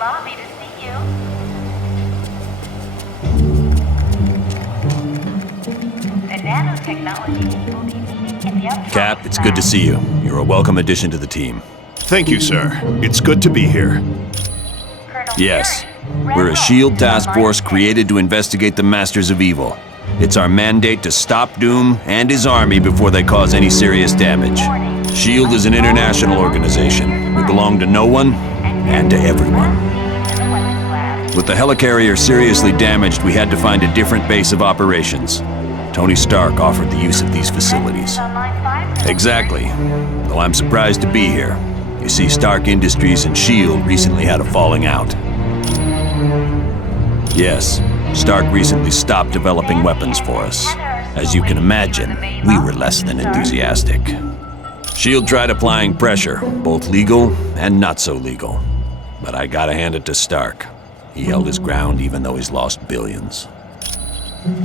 lobby to see you. The nanotechnology will be meeting in the upfront. Cap, it's good to see you. You're a welcome addition to the team. Thank you, sir. It's good to be here. Yes. We're a SHIELD task force created to investigate the Masters of Evil. It's our mandate to stop Doom and his army before they cause any serious damage. SHIELD is an international organization. We belong to no one and to everyone. With the helicarrier seriously damaged, we had to find a different base of operations. Tony Stark offered the use of these facilities. Exactly. Though I'm surprised to be here. You see, Stark Industries and SHIELD recently had a falling out. Yes, Stark recently stopped developing weapons for us. As you can imagine, we were less than enthusiastic. SHIELD tried applying pressure, both legal and not so legal. But I gotta hand it to Stark. He held his ground even though he's lost billions.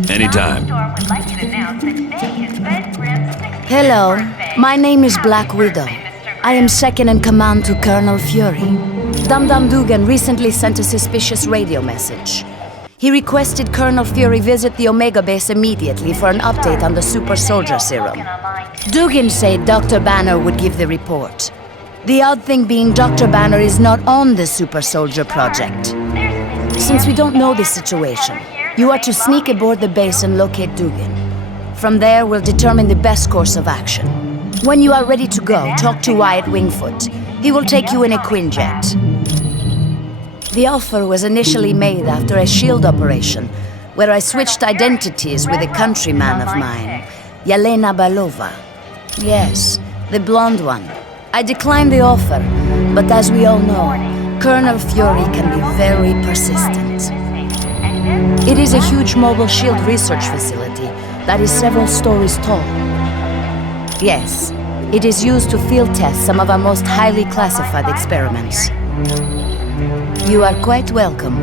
Anytime. Hello, my name is Black Widow. I am second in command to Colonel Fury. Dum-Dum Dugan recently sent a suspicious radio message. He requested Colonel Fury visit the Omega base immediately for an update on the super soldier serum. Dugan said Dr. Banner would give the report. The odd thing being Dr. Banner is not on the super soldier project. Since we don't know the situation, you are to sneak aboard the base and locate Dugan. From there, we'll determine the best course of action. When you are ready to go, talk to Wyatt Wingfoot. He will take you in a Quinjet. The offer was initially made after a SHIELD operation, where I switched identities with a countryman of mine, Yelena Balova. Yes, the blonde one. I declined the offer, but as we all know, Colonel Fury can be very persistent. It is a huge mobile SHIELD research facility that is several stories tall. Yes, it is used to field test some of our most highly classified experiments. You are quite welcome.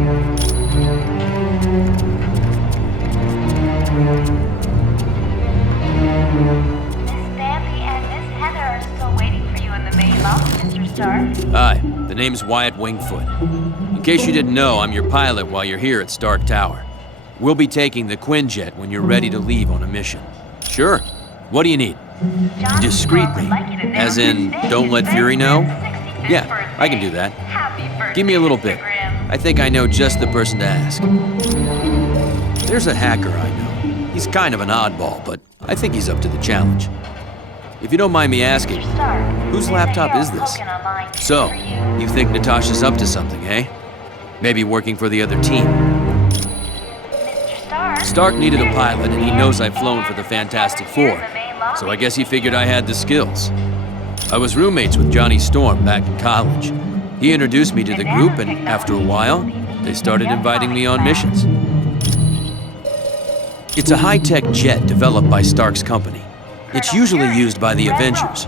Hi, the name's Wyatt Wingfoot. In case you didn't know, I'm your pilot while you're here at Stark Tower. We'll be taking the Quinjet when you're ready to leave on a mission. Sure. What do you need? Discreetly. As in, don't let Fury know? Yeah, I can do that. Give me a little bit. I think I know just the person to ask. There's a hacker I know. He's kind of an oddball, but I think he's up to the challenge. If you don't mind me asking, whose laptop is this? So, you think Natasha's up to something, eh? Maybe working for the other team. Stark needed a pilot, and he knows I've flown for the Fantastic Four, so I guess he figured I had the skills. I was roommates with Johnny Storm back in college. He introduced me to the group, and after a while, they started inviting me on missions. It's a high-tech jet developed by Stark's company. It's usually used by the Avengers.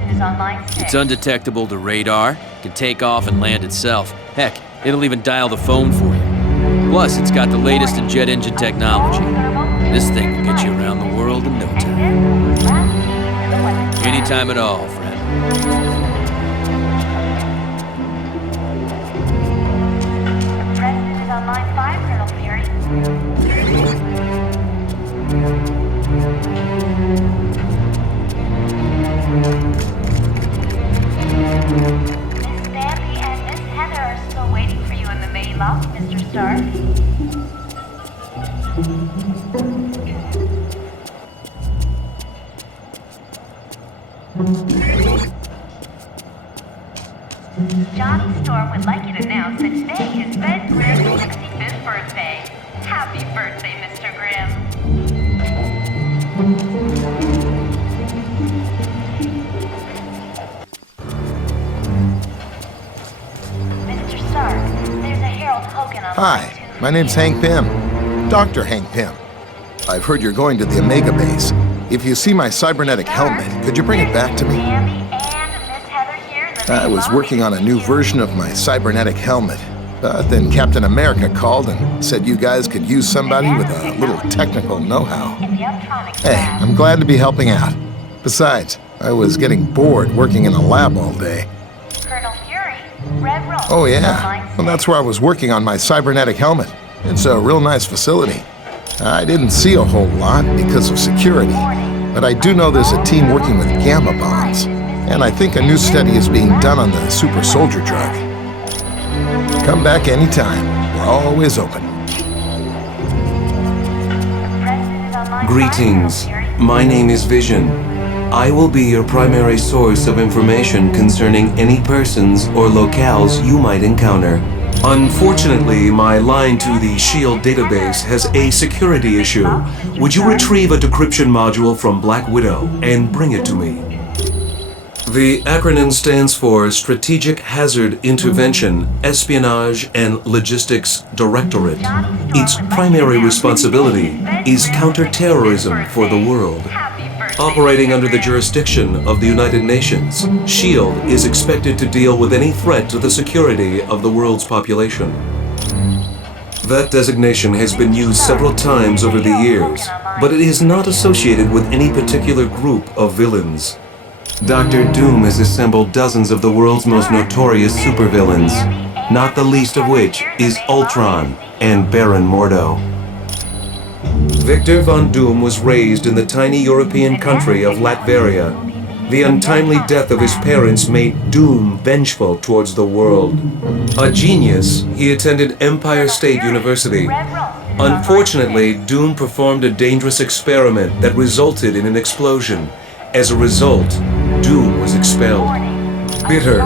It's undetectable to radar, can take off and land itself. Heck, it'll even dial the phone for you. Plus, it's got the latest in jet engine technology. This thing will get you around the world in no time. Anytime at all, friend. The president is on line 5, Colonel Fury. Miss Bambi and Miss Heather are still waiting for you in the main loft, Mr. Stark. Johnny Storm would like you to announce that today is Ben Grimm's 65th birthday. Happy birthday, Mr. Grimm. Mr. Stark, there's a Harold Hogan on Hi, my name's Hank Pym. Dr. Hank Pym. I've heard you're going to the Omega base. If you see my cybernetic helmet, could you bring it back to me? I was working on a new version of my cybernetic helmet, but then Captain America called and said you guys could use somebody with a little technical know-how. Hey, I'm glad to be helping out. Besides, I was getting bored working in a lab all day. Colonel Fury, Oh yeah, well that's where I was working on my cybernetic helmet. It's a real nice facility. I didn't see a whole lot because of security, but I do know there's a team working with gamma bombs, and I think a new study is being done on the super soldier drug. Come back anytime. We're always open. Greetings. My name is Vision. I will be your primary source of information concerning any persons or locales you might encounter. Unfortunately, my line to the SHIELD database has a security issue. Would you retrieve a decryption module from Black Widow and bring it to me? The acronym stands for Strategic Hazard Intervention, Espionage and Logistics Directorate. Its primary responsibility is counterterrorism for the world. Operating under the jurisdiction of the United Nations, SHIELD is expected to deal with any threat to the security of the world's population. That designation has been used several times over the years, but it is not associated with any particular group of villains. Dr. Doom has assembled dozens of the world's most notorious supervillains, not the least of which is Ultron and Baron Mordo. Victor Von Doom was raised in the tiny European country of Latveria. The untimely death of his parents made Doom vengeful towards the world. A genius, he attended Empire State University. Unfortunately, Doom performed a dangerous experiment that resulted in an explosion. As a result, Doom was expelled. Bitter,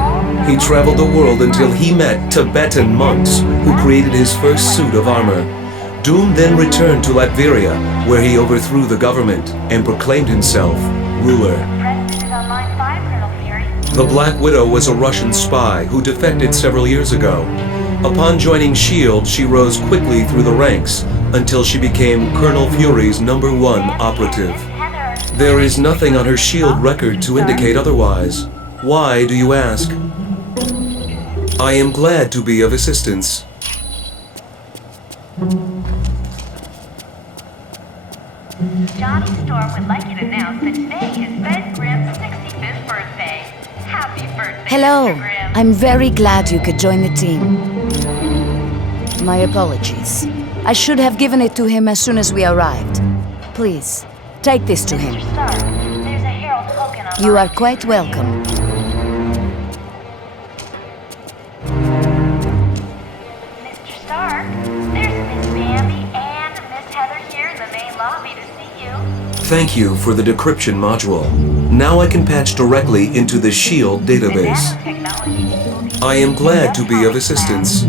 he traveled the world until he met Tibetan monks who created his first suit of armor. Doom then returned to Latveria, where he overthrew the government and proclaimed himself ruler. The Black Widow was a Russian spy who defected several years ago. Upon joining SHIELD, she rose quickly through the ranks until she became Colonel Fury's #1 operative. There is nothing on her SHIELD record to indicate otherwise. Why, do you ask? I am glad to be of assistance. Johnny Storm would like you to announce that today is Ben Grimm's 65th birthday. Happy birthday, Hello. Mr. Grimm. I'm very glad you could join the team. My apologies. I should have given it to him as soon as we arrived. Please, take this to him. Mr. Stark, there's a Harold Hogan on You line are quite welcome. Mr. Stark, there's Miss Bambi and Miss Heather here in the main lobby to see you. Thank you for the decryption module. Now I can patch directly into the SHIELD database. Nanotechnology. I am glad to be of assistance.